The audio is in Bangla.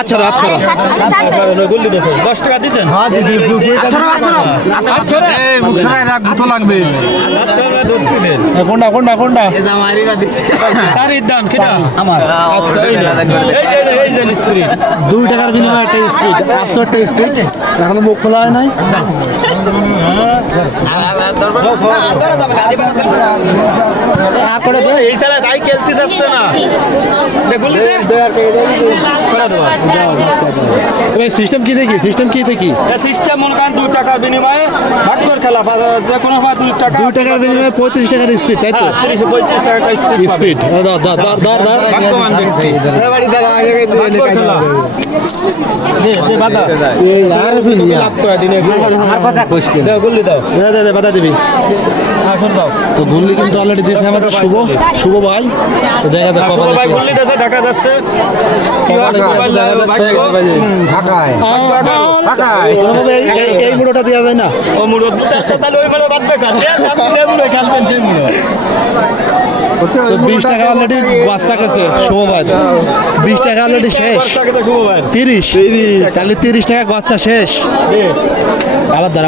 আচ্ছা আচ্ছা গুল্লি দিয়েছেন 10 টাকা দিয়েছেন লাগবে কোনটা কোনটা কোনটা চারির দাম কিটা আমার এই যে স্পিড 2 টাকার বিনিময়ে একটা স্পিড আস্ত একটা স্পিড এখনো মুখ খোলা হয় নাই তারপরে এই চালা তাই খেলতে যাচ্ছে না গুল্লি সিস্টেম কি দেখি সিস্টেম কি দেখি সিস্টেম মনে করেন 2 টাকার বিনিময়ে ভাগ করে খেলা যে কোনো সময় 2 টাকা 2 টাকার বিনিময়ে 35 টাকার স্পিড তাই তো 35 টাকা স্পিড ভাগ্যবান ব্যক্তি দে দে বাদা এই আর শুনি লাভ করে দিনে আর কথা কইছ কি দাও গুল্লি দাও দে দে বাধা দিবি আসুন দাও তো গুল্লি কিন্তু অলরেডি দিয়েছে আমাদের শুভ শুভ ভাই তো দেখা যাক সবাই ভাই গুল্লি দেশে ঢাকা যাচ্ছে কি হয় মোবাইল ঢাকায় ঢাকায় কোনোভাবে এই মুড়োটা দেওয়া যায় না ও মুড়ো তাহলে ওই মানে বাদ বেকার আপনি মুড়ো খেলবেন সেই মুড়ো তো 20 টাকা অলরেডি বাচ্চা গেছে শুভ ভাই 20 টাকা অলরেডি শেষ 30 তাহলে 30 টাকা বাচ্চা শেষ আবার ধর